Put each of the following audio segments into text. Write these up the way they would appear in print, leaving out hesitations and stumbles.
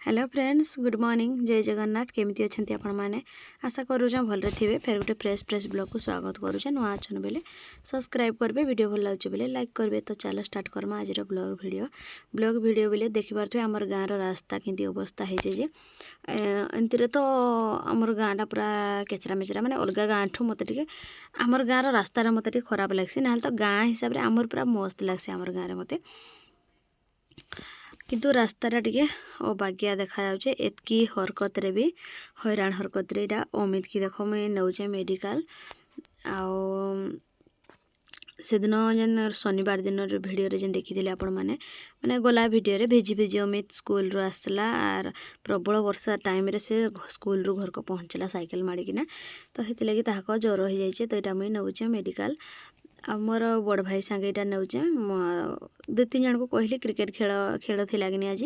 Hello friends good morning जय जगन्नाथ केमिति अच्छे आपण मैंने आशा करूँ भलरे थे फेर गोटे फ्रेश ब्लॉग को स्वागत करुचे नुआ अच्छन बेले सब्सक्राइब करेंगे वीडियो भल लगे बेले लाइक करेंगे। तो चलो स्टार्ट करमा आज ब्लॉग वीडियो बेले देखिपे आमर गाँव रास्ता केंती अवस्था है एमती तो आमर गाँटा पूरा केचरा मेचरा माने अलग गाँ ठू मत आमर गाँव रास्तार मत खराब लगसी ना तो गाँ हिसाब से आमर पूरा मस्त लगसी आमर गाँव मत किंतु रास्ताटा टिके अबागिया देखा जाउछे एतकी हरकत रे भी हैरान हरकत रे एटा अमित की देखो मैं नौचे मेडिकल आउ से दिन जेन शनिवार दिन भिडियो रे जेन देखी आपण माने माने गला भिडियो रे भेजी भेजी अमित स्कूल रो आसला आर प्रबल वर्षा टाइम रे से स्कूल रो घर को पहुँचला साइकिल मारिकिना तो हेति लगी ताहाको ज्वर हो जाइछे तो एटा मुई नौचे मेडिकल आ मोर बड़ भाई सांगे इटा नौचे दु तीन जन को कहली क्रिकेट खेल थी कि आज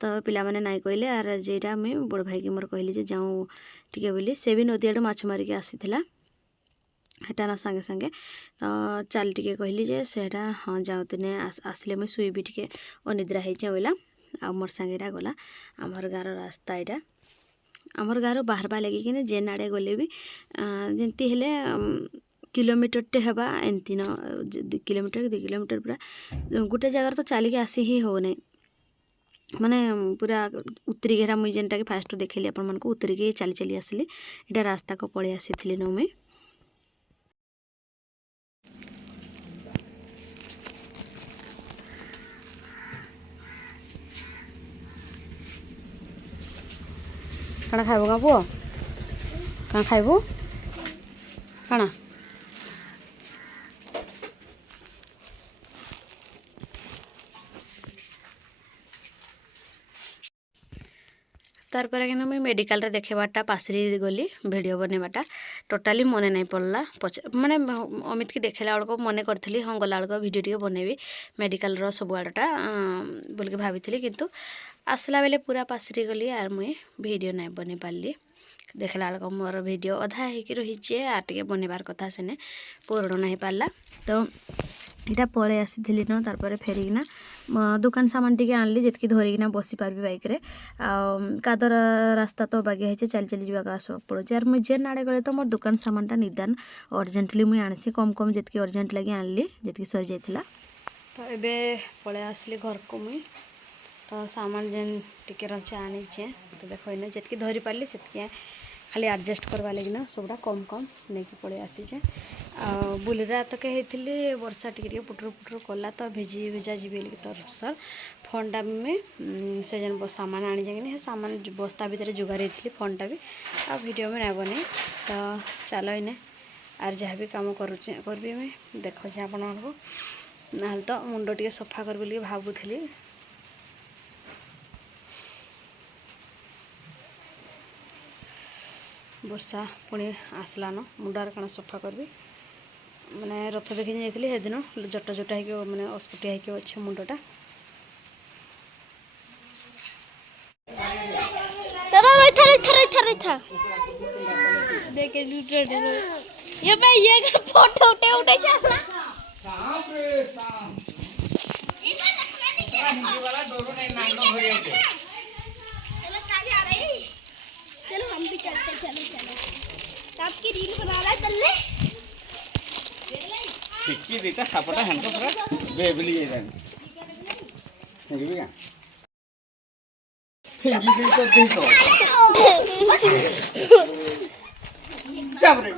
तो पिला माने नाई कहले आर जेटा मुई बड़ भाई की मोर कहली जे जाऊँ टिके बोली से भी नदी आड़े माछ मारिक आसीथिला हेटा ना सांगे सांगे तो चल टिके कहली जे सेटा हाँ जाऊँ दिने आसले मुई शुईबी टिके अनिद्रा होइचे बोला आ मोर सांगेटा गला आमर गाँव रास्ता यहाँ आमर गाँव बाहरबा लगे कि जेन आड़े गले भी जमती हेले किलोमीटर टे हेबा एंती न किलोमीटर 2 किलोमीटर पूरा गोटे जगार तो चलिक आसी ही हो नहीं माने पूरा उतरी घेरा मुई जेनटा कि फास्ट देखली अपन मन को उतरिकी चली चली आसली इटा रास्ता को पड़े आसी न मुई कण खाइबो गा पुओ कण खाइबो कण तार पर कि मुझे मेडिकल रे देखेबाटा पासरी गली वीडियो बनवाटा टोटाली मन नहीं पड़ला माने अमित की देखला बेलू मन करी हाँ गला बेलू वीडियो टे बनैबी मेडिकल रो सब आड़टा बोल भाभी किंतु आसला बेले पूरा पासरी गली आर मुई वीडियो नहीं बन पार्ली देखला बेलू मोर वीडियो अधा हो रही आर टे बनवार कथा सेने पूर्ण नहीं पार्ला तो इटा पलि आसी न तार फेरिकिना दुकान सामान टी आनली जितकी धरिकिना बसी पार्बी बाइक रे कादर रास्ता तो बागिया है चली चली जावा आस पड़े आर मुझे जेन आड़े गले तो मोर दुकान सामानटा निदान अर्जेंटली मुई आनसी कम कम जितकी अर्जेंट लगी आनली जितकी सरी जाइथिला तो एबे पलि आसली घर को मुई तो सामान जेन टिके रचे आनीचे तो देखो इन जितकी धरी पार्ली सेतकी खाली एडजस्ट करवा लगी ना सबटा कम कम नहीं पलि आसीचे बुलेरा तो कही वर्षा टिके पुटर पुटर कला तो भेजी भेजा जी तो सर फोनटा में से जन सामान आनी जाए सामान बस्ता भितर जुगार थी फोनटा भी आ वीडियो में नहीं बने तो चलो इने आर जहाँ भी कम करी मुझे देखे आपण ना तो मुंड टे सफा कर भावुली वर्षा पुणी आसला न मुंडार कण सफा करबी माने रथ देखी जाइली हे दिन जटा जटा हो माने अस्कुटिया हो अच्छे मुंडटा देखे ये मैं ये फोटो उठे उठे चला वाला दोनों नहीं नाइनो भरे थे चलो खाली आ रही चलो हम भी चलते चलो आपकी रील बना रहा चल ले टिक्की देता सपटा हम तो पूरा बेबली है जान ठीक है क्या फेंकी तो देखो चाबरे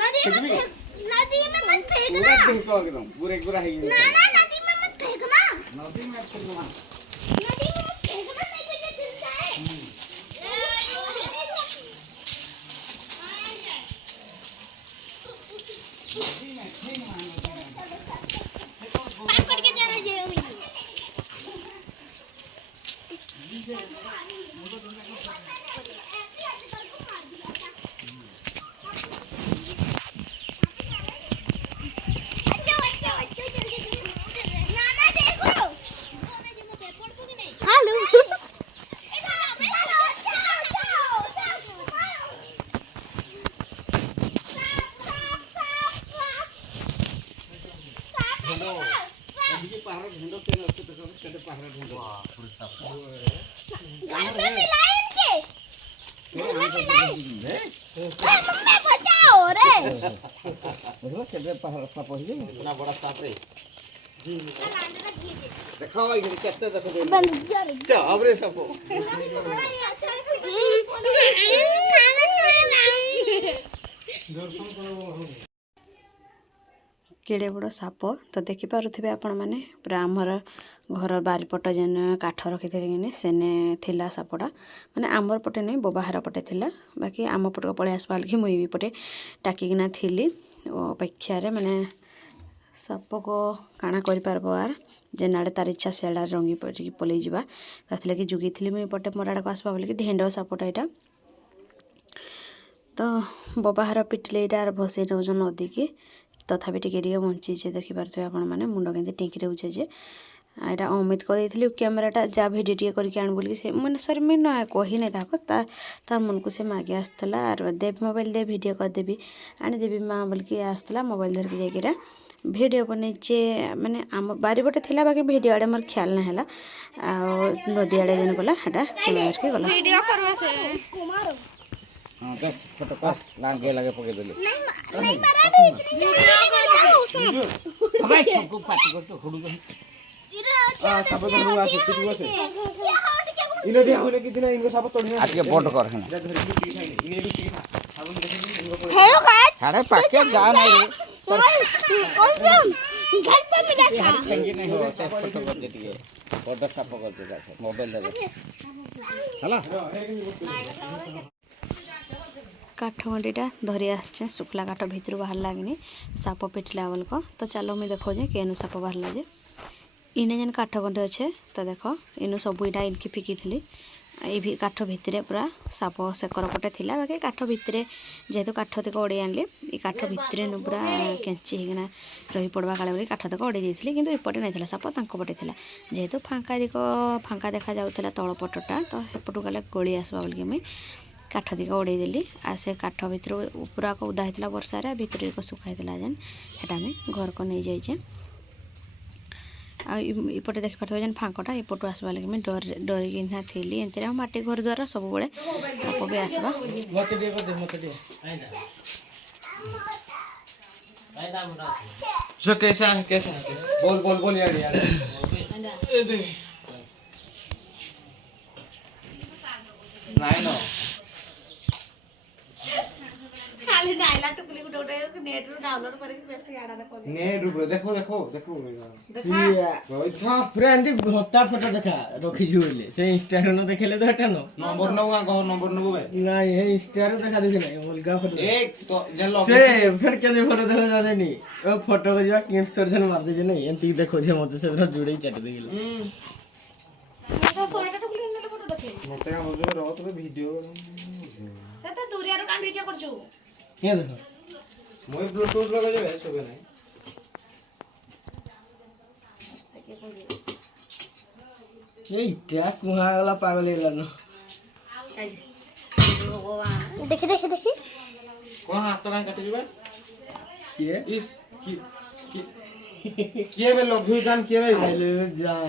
नदी में मत फेंकना पूरा देखो एकदम पूरा पूरा है ना ना नदी में मत फेंकना नदी में मत फेंकना नदी में मत फेंकना नहीं तो ये गिर जाए पकड़ के जाना चाहिए हेलो केड़े बड़ साप तो देखिपे आपण मैंने पूरा आमर घर बारिपट जेन काठ रखी कि सेने थिला सापटा माने आमर पटे नहीं बाहर पटे थिला बाकी आम पट को पलि आसवा कि मुई भी पटे टाकिना थी अपेक्षा माने साप को काଣା कर यार जेनाड़े तार इच्छा से रंगी पलि जावा कि जुगी थी मुई पटे मोर आड़े आसवा बोलिक ढेंड सापटा यहाँ तो बाहर पिटले यार भसई नौ नदी की तथापि टिके बंची देखिपे आपण मैंने मुंड के टिंकी रोचे जे यहाँ अमित कही कैमेराटा जा भिडियो टे करके आण बोल से मैंने सर मुझे ना कही ना ता मन को से मागे आसला आर दे मोबाइल दे भिडियो करदेवी आनीदेवी माँ बोलिकी आसला मोबाइल धरिकी जाइए भिडियो बनईचे माने आम बारिपटे थिला बाकी भिडियो आड़े मोर ख्याल ना है नदी आड़े जेन गला हेटा के गला वीडियो करवा से हां तो फोटो का लागे लगे पके देले नहीं मारा भी इतनी भाई सबको पार्टी कर तो खडू आ सब धरु आसे पिटु आसे इनो दिया होले कि दिन इनको सब तोड़ने आज के बोट कर है इने भी ठीक था साबुन देखो हेलो गाइस अरे पाके जा नहीं रे घर पे भी देखा संगी नहीं हो फोटो कर दे दिए फोटो साफ कर दे मोबाइल दे हला काठ गंडीटा धरी आसचे शुक्ला काठ भितर बाहर लगे साप पिटला बोलक तो चलो मुझे देखो जे केनु साप बाहर जे इने जेन काठ गंडे अच्छे तो देख इनु सब इटा इनकी फिकी थी ये काठ भितर पूरा साप सेकर पटे थिला बाकी काठ भितर जेहेतु काठ तक ओडे आनली ये काठ भितर पूरा केंची होना रही पड़वा काले बोली काठ तक ओडे देती किंतु एपटे नहीं साप तांको पटे थिला जेहेतु फांका देखा जाउथला तळ पटटा तो एपटू गले गली आसबा बोलिक मुई काठ दिका ओडे देली आ से काठ भितर पूरा उदा होता वर्षा भितर सुखाई जेन हेटा घर को नहीं जाइए आईपटे देख पार्थ जेन फांकटा एपटू आसवा लगे मुझे डरिकी थी एमती माटी घर द्वारा सब साप भी आसवा कैसा बोल यार नहीं नो खाली नाइला टुकली गुटे गुटे नेट रो डाउनलोड करके बेसी आडा देखो नेट रो देखो देखा फ्रेंड हफ्ता फोटो देखा रखी जुले से इंस्टा रो न देखेले तो हटा नो नंबर नवा कहो नंबर नबो भाई नहीं है इंस्टा रो देखा देखे नहीं बोलगा फोटो एक तो जे लोकेशन से फिर के फोटो देखा जाने नहीं ओ फोटो को जा किन सर्जन मार दे नहीं एंती देखो जे मते से जुड़े चाट देले तो सोएटा टुकली ने फोटो देखे मते हम जो रहो तो वीडियो तते दूरिया रो काम वीडियो करछु ये देखो मोय ब्लूटूथ लगा जे सब नहीं ये क्या कुहा वाला पागल लेला भगवान देखि कौन हाथ तो काहे काटी दिबे ये इस किए बे लव यू जान किए बे आई लव यू जान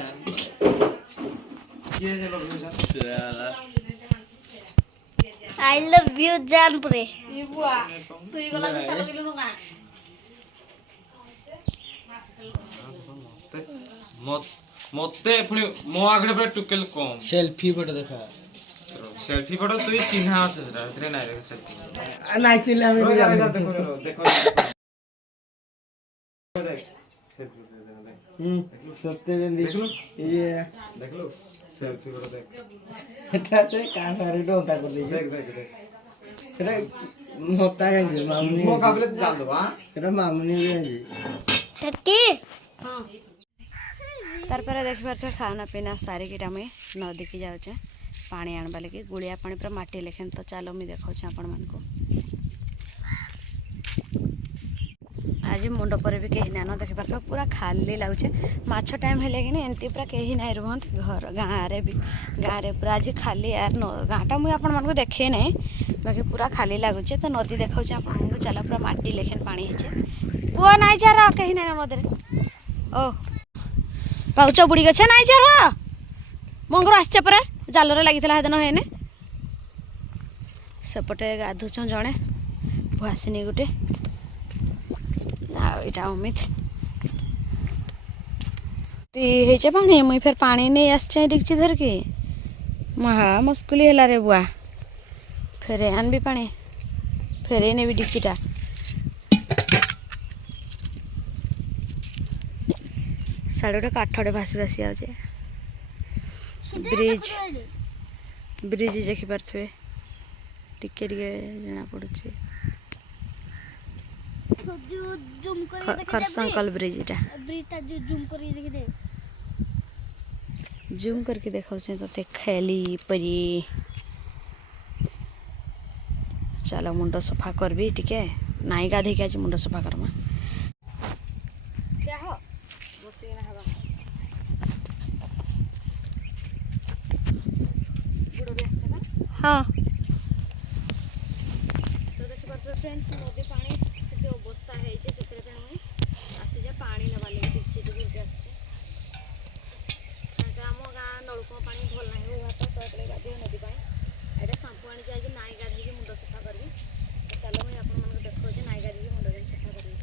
किए जे लव यू जान आई लव यू जान पुरे ई बुआ तू ई गला गुसा लगिलु न का मते पुणी मो आगडे पर टुकेल कम सेल्फी फोटो देखा सेल्फी फोटो तू चिन्हा আছে সেটা ভিতরে নাই রে সেলফি নাই চিনলে আমি কি জানি দেখো দেখো দেখ সেলফি দেখ সত্যি দেখলু ये দেখলু সেলফি फोटो দেখ এটাতে কাসারে ডোটা করে দেখ দেখ দেখ এটা মোটা গেছে মামনি মো কাবলে জান দো हां এটা মামনি গেছে टट्टी हां तार पर देख पारे खाना पीना सारिकी मुई नदी की जाऊे पानी आनवा लगे गुड़िया पानी पूरा माटी लेखेन तो चलो मुझे देखा आपण मान आज मुंड पर भी कहीं ना देख पार पूरा खाली लगुचे माछ टाइम है कि एमती पूरा कहीं ना रुहत घर गाँव भी गाँव पूरा आज खाली यार गाँटा मुझे आपण मान देखे ना बाकी पूरा खाली लगुचे तो नदी देखा आपको चलो पूरा माटी लेखेन पानी पुआ ना चार कहीं ना नदी ओ ପାଉଛ ବୁଡ଼ି ଗଛେ ନାଇଁ ଚାର ମଙ୍ଗର ଆସିଛେ ପରା ଜାଲରେ ଲାଗିଥିଲା ସେଦିନ ହେନେ ସେପଟେ ଗାଧୁଛନ୍ ଜଣେ ଭୁଆସିନି ଗୋଟେ ଆଉ ଏଇଟା ଅମିତ ହେଇଛେ ପାଣି ମୁଇଁ ଫେର ପାଣି ନେଇ ଆସିଛେ ଡିକଚି ଧରିକି ମହା ମୁସ୍କୁଲି ହେଲା ରେ ବୁଆ ଫେରେ ଆନବି ପାଣି ଫେରେ ନେବି ଡିକଚିଟା साढ़े गोटे काठटे भासी भासी आजे ब्रिज ब्रिज देखिपे टिके टिके जना पड़े खरसंकल ब्रिजटा जूम करके देखा तो खेली परी चलो मुंड सफा करबी टिके नाई गाधे के आज मुंड सफा करमा क्या हो बसिना हवा गुड़ भी आछे ना हां तो देखि पार फ्रेंड्स नदी पानी के अवस्था है जे सेकरे पे मुई आसी जा पानी नबा ले पिछि तो भी आछे काका हम गा नलको पानी भल नाही हो हाथ तो एले गाधे नदी पानी एटा शैम्पू आनी जाय जे नाई गाधे के मुंड सफा करबी तो चलो मुई आपन मन को देखो जे नाई गाधे के मुंड सफा करबी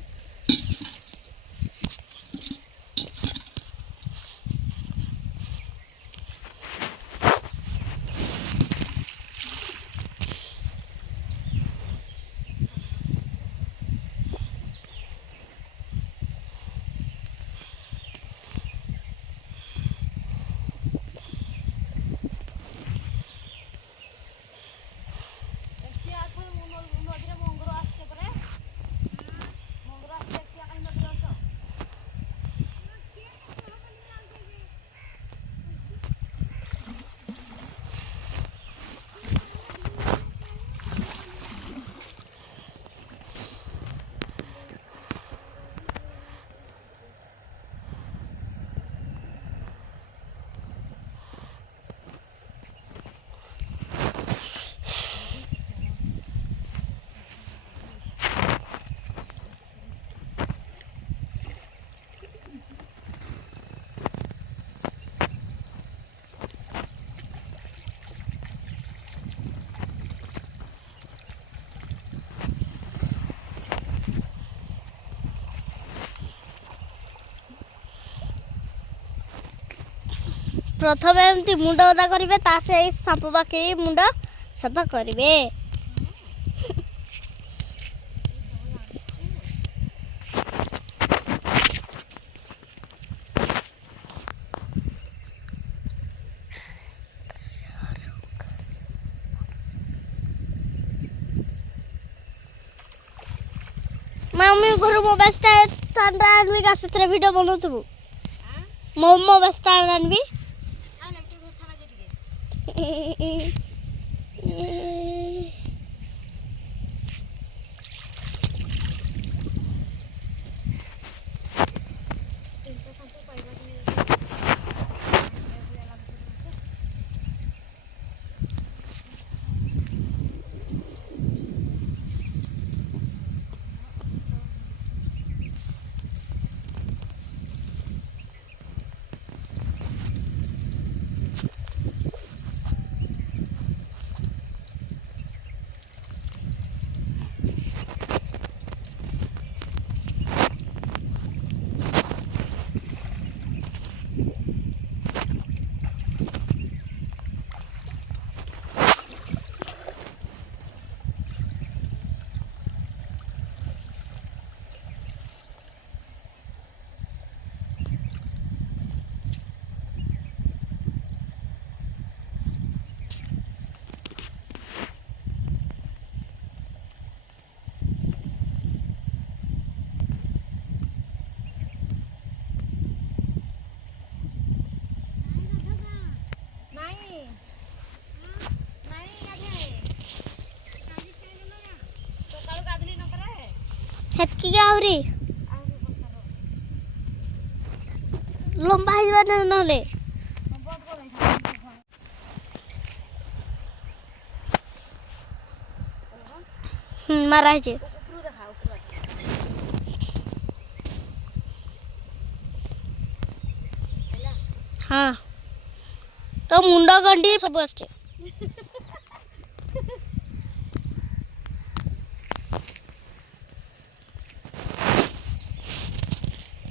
प्रथम एमती मुंड ओदा करिवे तासे सांपू बाके मुंड सफा करिवे मम्मी घर मोबाइल स्टैंड आनबी का सतरे वीडियो बनौतबु मोबाइल स्टैंड आनबी हेतकी आउरी लंबा हिजबा नहले मारा है हाँ तो मुंडा गंडी सब आछे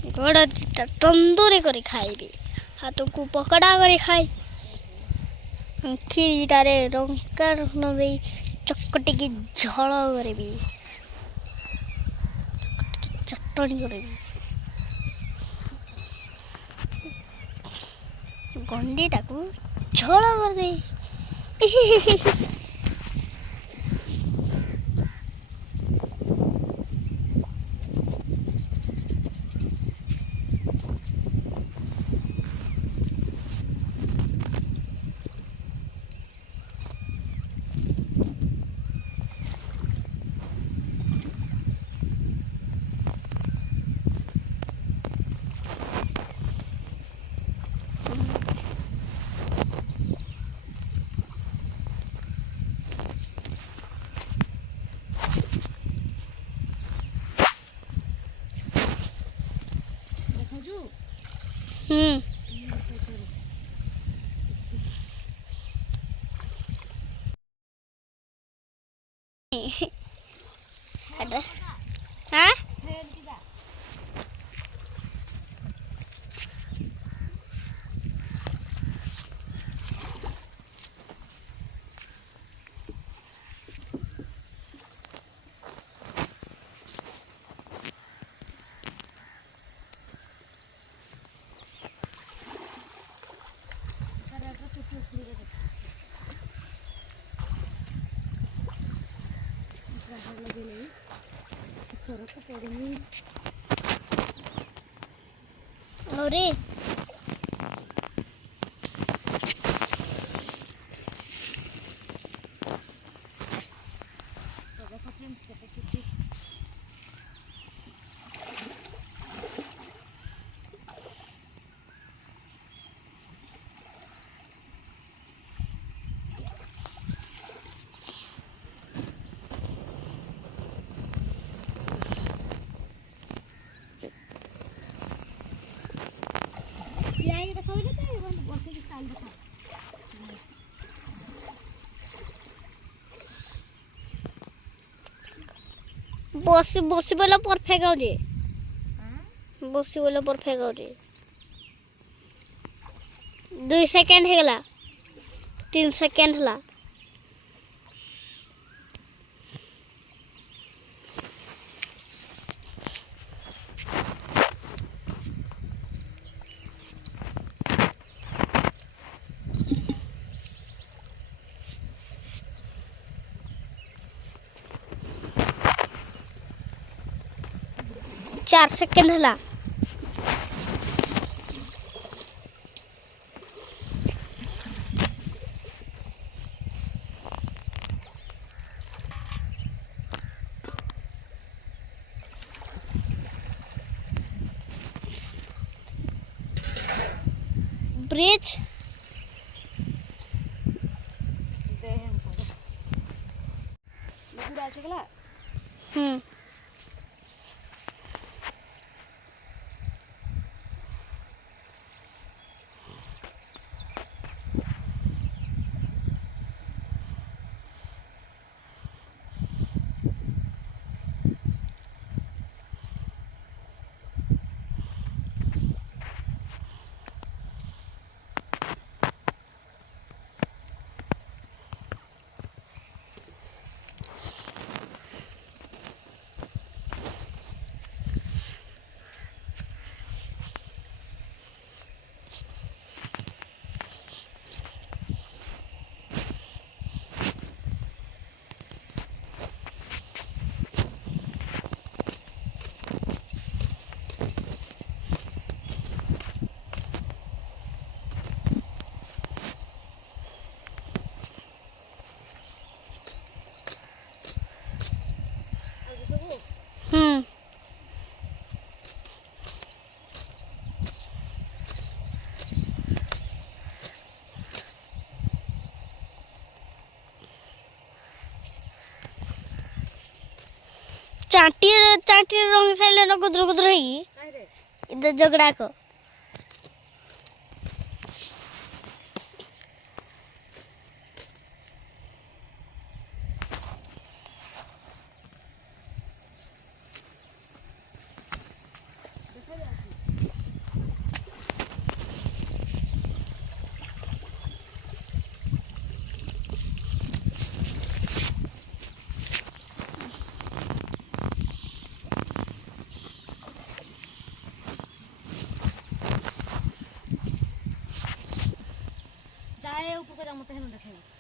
गोड़ा दिटा तंदूरी करी खाइबी हाथ को पकड़ा करी खाई खीटारे लंका नदी चकटी की झल करी चटनी करी गंडी टाकू झल कर दे ada hah Nuri बसी बोला परफेक्ट आउजे बसी बोला परफेक्ट आउजे 2 सेकंड हेगला 3 सेकंड हला चार सेकंड हला ब्रिज चाटी चाटी रंग साइले न गुदर गुदर ही इधर झगड़ा को ଜାଗା ମୋତେ ହେନୁ ଦେଖେଇବୁ